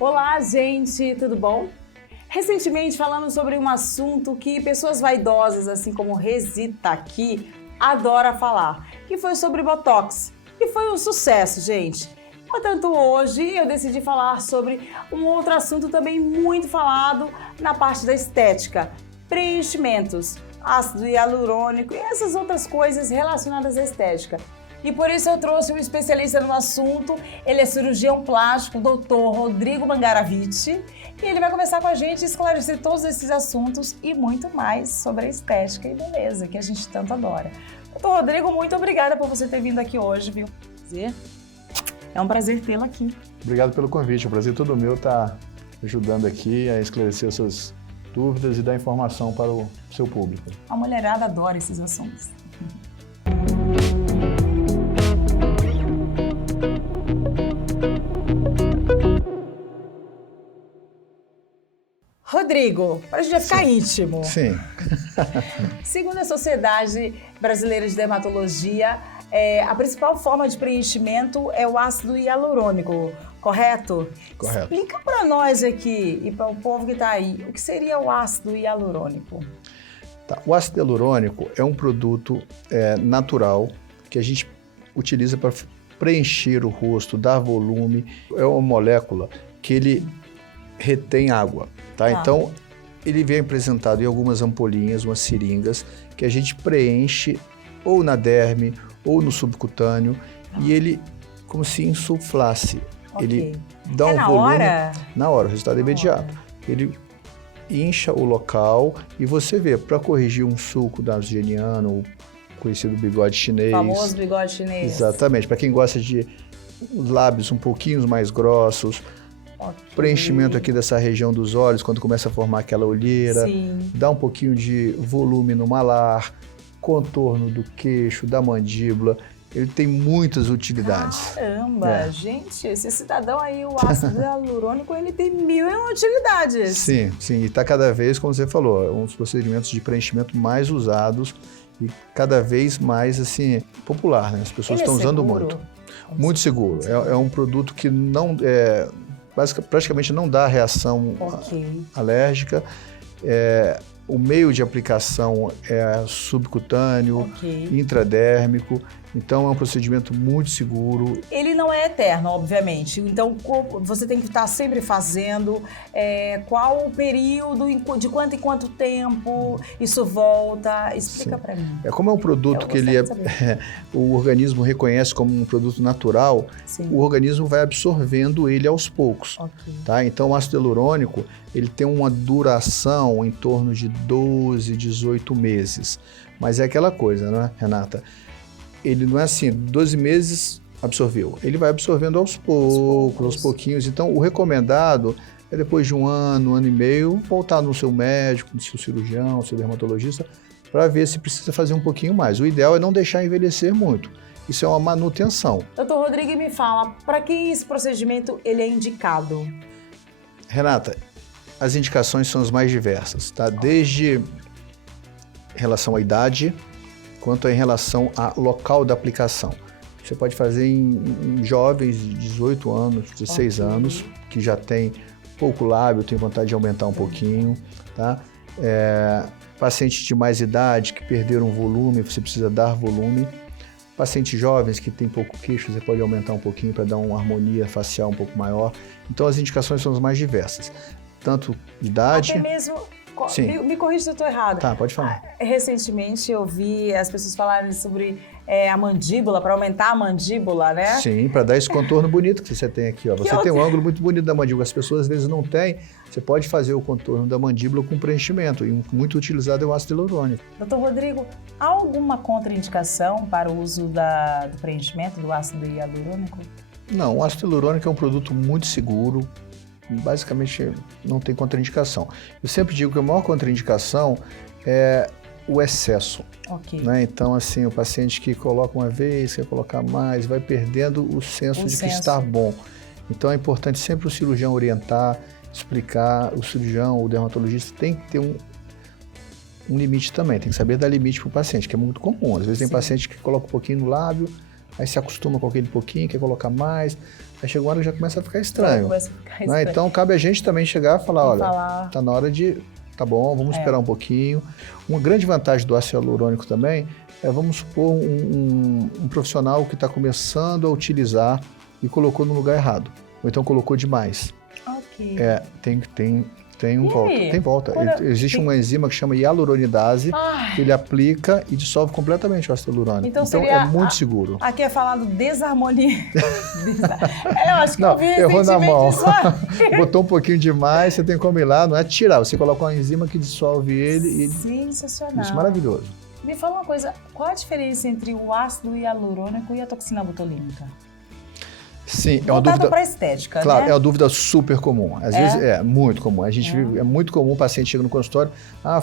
Olá, gente, tudo bom? Recentemente falamos sobre um assunto que pessoas vaidosas, assim como Resita aqui, adora falar, que foi sobre Botox. E foi um sucesso, gente. Portanto, hoje eu decidi falar sobre um outro assunto também muito falado na parte da estética: preenchimentos, ácido hialurônico e essas outras coisas relacionadas à estética. E por isso eu trouxe um especialista no assunto. Ele é cirurgião plástico, o Dr. Rodrigo Mangaraviti, e ele vai conversar com a gente e esclarecer todos esses assuntos e muito mais sobre a estética e beleza, que a gente tanto adora. Dr. Rodrigo, muito obrigada por você ter vindo aqui hoje, viu? É um prazer tê-lo aqui. Obrigado pelo convite, o prazer todo meu estar ajudando aqui a esclarecer suas dúvidas e dar informação para o seu público. A mulherada adora esses assuntos. Rodrigo, para a gente ficar íntimo. Sim. Segundo a Sociedade Brasileira de Dermatologia, a principal forma de preenchimento é o ácido hialurônico, correto? Correto. Explica para nós aqui e para o povo que está aí, o que seria o ácido hialurônico? Tá. O ácido hialurônico é um produto natural que a gente utiliza para preencher o rosto, dar volume. É uma molécula que ele retém água, tá? Então, ele vem apresentado em algumas ampolinhas, umas seringas, que a gente preenche ou na derme ou no subcutâneo e ele como se insuflasse. Okay. Ele dá um na volume hora? Na hora, o resultado é imediato. Ele incha o local e você vê, para corrigir um sulco nasogeniano, o conhecido bigode chinês. O famoso bigode chinês. Exatamente, para quem gosta de lábios um pouquinho mais grossos, preenchimento aqui dessa região dos olhos, quando começa a formar aquela olheira, dá um pouquinho de volume no malar, contorno do queixo, da mandíbula, ele tem muitas utilidades. Caramba, gente, esse cidadão aí, o ácido hialurônico, ele tem 1000 utilidades. Sim, sim, e está cada vez, como você falou, é um dos procedimentos de preenchimento mais usados e cada vez mais, assim, popular, né? As pessoas estão usando muito. Muito seguro. É um produto que não praticamente não dá reação alérgica. O meio de aplicação é subcutâneo, intradérmico, então é um procedimento muito seguro. Ele não é eterno, obviamente, então você tem que estar sempre fazendo. Qual o período, de quanto em quanto tempo isso volta? Explica para mim. Como é um produto que ele o organismo reconhece como um produto natural, o organismo vai absorvendo ele aos poucos. Tá? Então o ácido hialurônico ele tem uma duração em torno de 12, 18 meses. Mas é aquela coisa, né, Renata? Ele não é assim, 12 meses absorveu. Ele vai absorvendo aos poucos, aos pouquinhos. Então, o recomendado é depois de um ano e meio, voltar no seu médico, no seu cirurgião, no seu dermatologista, para ver se precisa fazer um pouquinho mais. O ideal é não deixar envelhecer muito. Isso é uma manutenção. Doutor Rodrigo, me fala, para que esse procedimento ele é indicado? Renata, as indicações são as mais diversas, tá? Desde em relação à idade, quanto em relação ao local da aplicação. Você pode fazer em jovens de 18 anos, 16 anos, que já tem pouco lábio, tem vontade de aumentar um pouquinho, tá? Pacientes de mais idade, que perderam volume, você precisa dar volume. Pacientes jovens que têm pouco queixo, você pode aumentar um pouquinho para dar uma harmonia facial um pouco maior. Então, as indicações são as mais diversas. Tanto idade... Até mesmo... Me corrija se eu estou errada. Tá, pode falar. Recentemente eu vi as pessoas falarem sobre a mandíbula, para aumentar a mandíbula, né? Sim, para dar esse contorno bonito que você tem aqui. Ó. Você tem um ângulo muito bonito da mandíbula, as pessoas às vezes não têm. Você pode fazer o contorno da mandíbula com preenchimento, e muito utilizado é o ácido hialurônico. Doutor Rodrigo, há alguma contraindicação para o uso do preenchimento do ácido hialurônico? Não, o ácido hialurônico é um produto muito seguro, basicamente não tem contraindicação. Eu sempre digo que a maior contraindicação é o excesso. Né? Então, assim, o paciente que coloca uma vez, quer colocar mais, vai perdendo o senso que está bom. Então, é importante sempre o cirurgião orientar, explicar, o cirurgião, o dermatologista tem que ter um limite também, tem que saber dar limite para o paciente, que é muito comum. Às vezes tem paciente que coloca um pouquinho no lábio, aí se acostuma com aquele pouquinho, quer colocar mais. Aí chega uma hora que já começa a ficar estranho. Né? Então, cabe a gente também chegar e falar, olha, tá na hora de... Tá bom, vamos esperar um pouquinho. Uma grande vantagem do ácido hialurônico também é, vamos supor, um profissional que está começando a utilizar e colocou no lugar errado. Ou então colocou demais. Ok. Tem volta. Tem volta. Existe uma enzima que chama hialuronidase, que ele aplica e dissolve completamente o ácido hialurônico. Então é muito seguro. Aqui é falado desarmonia. Eu acho que não, eu vi errou na mão. Isso. Botou um pouquinho demais, você tem que comer lá, não é tirar. Você coloca uma enzima que dissolve ele. Sensacional. Isso é maravilhoso. Me fala uma coisa, qual a diferença entre o ácido hialurônico e a toxina botulínica? Sim, é uma dúvida para estética, claro, né? é uma dúvida super comum. Às vezes é muito comum. A gente vive, é muito comum o paciente chega no consultório,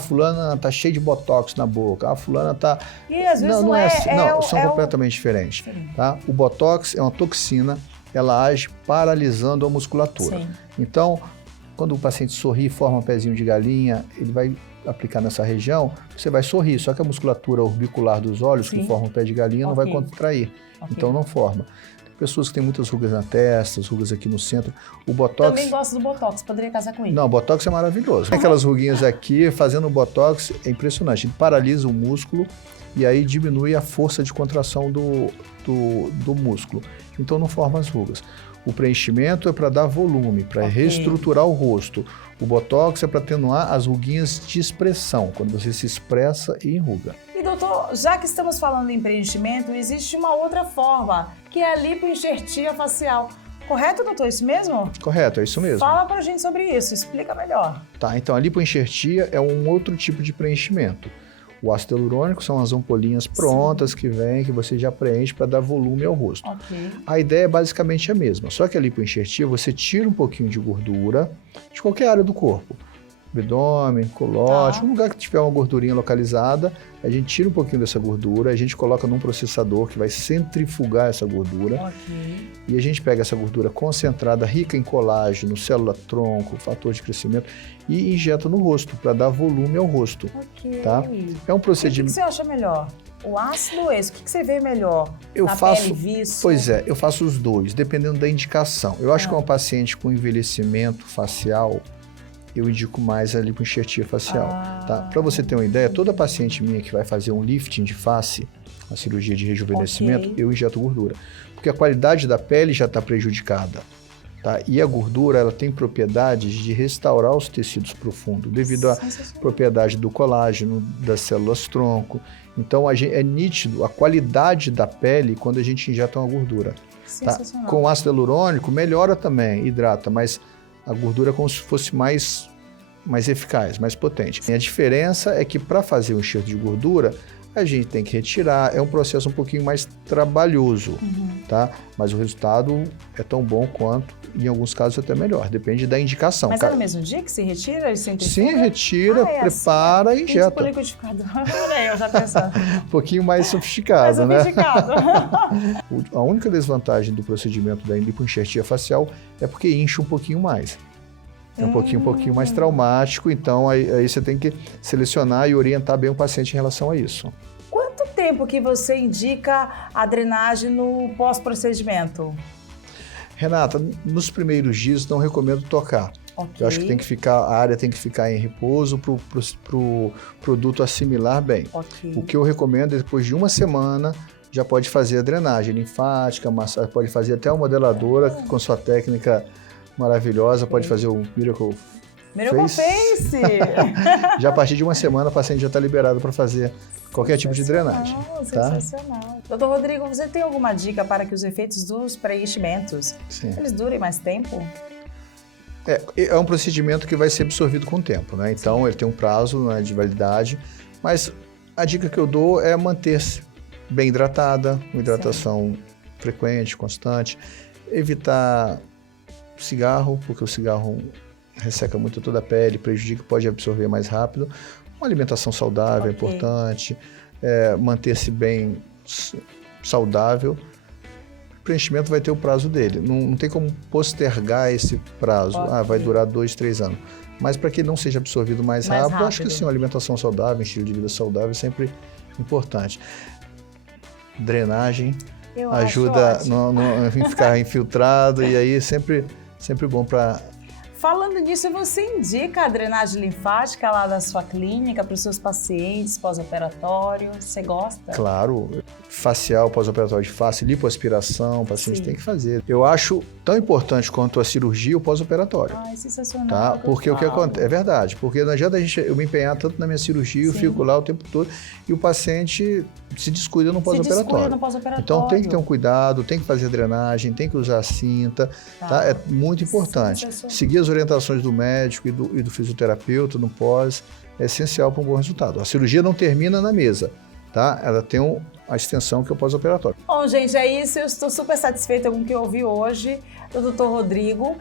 fulana tá cheia de botox na boca, fulana tá... E às vezes não é assim. Não, são completamente diferentes. Tá? O botox é uma toxina, ela age paralisando a musculatura. Sim. Então, quando o paciente sorri e forma um pezinho de galinha, ele vai aplicar nessa região, você vai sorrir, só que a musculatura orbicular dos olhos, que forma um pé de galinha, não vai contrair. Então não forma. Pessoas que têm muitas rugas na testa, rugas aqui no centro. O Botox... Também gosto do Botox, poderia casar com ele. Não, o Botox é maravilhoso. Aquelas ruguinhas aqui, fazendo o Botox, é impressionante. Ele paralisa o músculo e aí diminui a força de contração do músculo. Então não forma as rugas. O preenchimento é para dar volume, para reestruturar o rosto. O Botox é para atenuar as ruguinhas de expressão, quando você se expressa e enruga. E doutor, já que estamos falando em preenchimento, existe uma outra forma, que é a lipoenxertia facial. Correto, doutor? Isso mesmo? Correto, é isso mesmo. Fala pra gente sobre isso, explica melhor. Tá, então a lipoenxertia é um outro tipo de preenchimento. O ácido hialurônico são as ampolinhas prontas que vêm, que você já preenche para dar volume ao rosto. A ideia é basicamente a mesma, só que a lipoenxertia você tira um pouquinho de gordura de qualquer área do corpo. Abdômen, colote, um lugar que tiver uma gordurinha localizada, a gente tira um pouquinho dessa gordura, a gente coloca num processador que vai centrifugar essa gordura e a gente pega essa gordura concentrada, rica em colágeno, célula-tronco, fator de crescimento e injeta no rosto para dar volume ao rosto. Tá? É um procedimento... O que você acha melhor? O ácido ou esse? O que você vê melhor? Pele, viço? Pois é, eu faço os dois, dependendo da indicação. Eu acho que uma paciente com envelhecimento facial, eu indico mais a lipoenxertia facial, tá? Para você ter uma ideia, toda paciente minha que vai fazer um lifting de face, uma cirurgia de rejuvenescimento, eu injeto gordura, porque a qualidade da pele já está prejudicada, tá? E a gordura, ela tem propriedades de restaurar os tecidos profundos, devido à propriedade do colágeno, das células-tronco. Então, é nítido a qualidade da pele quando a gente injeta uma gordura. Tá? Com ácido hialurônico, melhora também, hidrata, mas a gordura é como se fosse mais eficaz, mais potente. E a diferença é que para fazer um enxerto de gordura, a gente tem que retirar, é um processo um pouquinho mais trabalhoso, tá? Mas o resultado é tão bom quanto, em alguns casos até melhor, depende da indicação. Mas é no mesmo dia que se retira? Sim, retira, prepara e injeta. Tipo liquidificador, eu já pensando. Um pouquinho mais sofisticado, né? A única desvantagem do procedimento da lipoenxertia facial é porque incha um pouquinho mais. É um pouquinho mais traumático, então aí você tem que selecionar e orientar bem o paciente em relação a isso. Quanto tempo que você indica a drenagem no pós-procedimento? Renata, nos primeiros dias não recomendo tocar. Eu acho que a área tem que ficar em repouso para o produto assimilar bem. O que eu recomendo é depois de uma semana já pode fazer a drenagem linfática, massagem, pode fazer até uma modeladora com sua técnica maravilhosa, pode fazer o Miracle Face. Já a partir de uma semana o paciente já está liberado para fazer qualquer tipo de drenagem. Sensacional. Doutor Rodrigo, você tem alguma dica para que os efeitos dos preenchimentos eles durem mais tempo? É um procedimento que vai ser absorvido com o tempo, né? Então ele tem um prazo, né, de validade, mas a dica que eu dou é manter-se bem hidratada, uma hidratação frequente, constante, evitar cigarro, porque o cigarro resseca muito toda a pele, prejudica, pode absorver mais rápido. Uma alimentação saudável é importante, manter-se bem saudável. O preenchimento vai ter o prazo dele, não tem como postergar esse prazo, vai durar 2, 3 anos. Mas para que ele não seja absorvido mais rápido, acho que sim, uma alimentação saudável, um estilo de vida saudável é sempre importante. Drenagem. ajuda a não ficar infiltrado, e aí sempre bom para... Falando nisso, você indica a drenagem linfática lá da sua clínica para os seus pacientes pós-operatório? Você gosta? Claro. Facial, pós-operatório de face, lipoaspiração, o paciente tem que fazer. Eu acho tão importante quanto a cirurgia o pós-operatório. Ai, sensacional. Tá? Porque o que acontece... É verdade, porque não adianta eu me empenhar tanto na minha cirurgia, eu fico lá o tempo todo, e o paciente se descuida no pós-operatório. Então tem que ter um cuidado, tem que fazer drenagem, tem que usar a cinta, tá? É muito importante. Seguir as orientações do médico e do fisioterapeuta no pós é essencial para um bom resultado. A cirurgia não termina na mesa, tá? Ela tem a extensão que é o pós-operatório. Bom, gente, é isso. Eu estou super satisfeita com o que eu ouvi hoje do Dr. Rodrigo.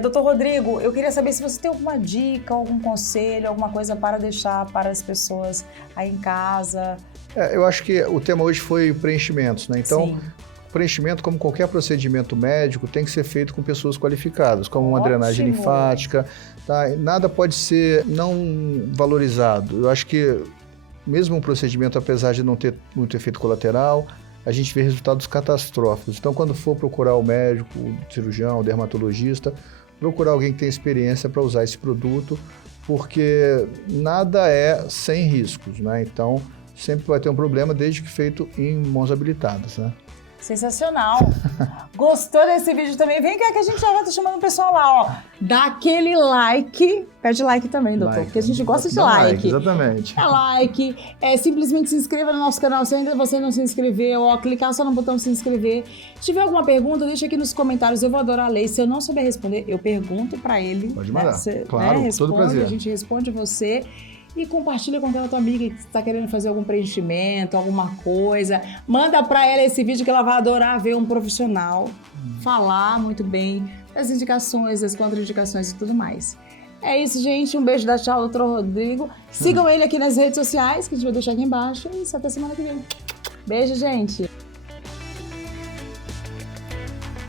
Dr. Rodrigo, eu queria saber se você tem alguma dica, algum conselho, alguma coisa para deixar para as pessoas aí em casa. Eu acho que o tema hoje foi preenchimentos, né? Então, preenchimento, como qualquer procedimento médico, tem que ser feito com pessoas qualificadas, como uma drenagem linfática, tá? Nada pode ser não valorizado. Eu acho que mesmo um procedimento, apesar de não ter muito efeito colateral, a gente vê resultados catastróficos. Então, quando for procurar o médico, o cirurgião, o dermatologista, procurar alguém que tem experiência para usar esse produto, porque nada é sem riscos, né? Então, sempre vai ter um problema, desde que feito em mãos habilitadas, né? Sensacional! Gostou desse vídeo também? Vem cá que a gente já tá chamando o pessoal lá, ó. Dá aquele like. Pede like também, doutor, porque a gente gosta de like. Exatamente. É like. Simplesmente se inscreva no nosso canal se ainda você não se inscreveu, ó. Clicar só no botão se inscrever. Se tiver alguma pergunta, deixa aqui nos comentários. Eu vou adorar ler. Se eu não souber responder, eu pergunto pra ele. Pode mandar. Você, claro, responde, todo prazer. A gente responde você. E compartilha com aquela tua amiga que está querendo fazer algum preenchimento, alguma coisa. Manda para ela esse vídeo que ela vai adorar ver um profissional falar muito bem das indicações, das contraindicações e tudo mais. É isso, gente. Um beijo da tchau, doutor Rodrigo. Sigam ele aqui nas redes sociais, que a gente vai deixar aqui embaixo. E até semana que vem. Beijo, gente.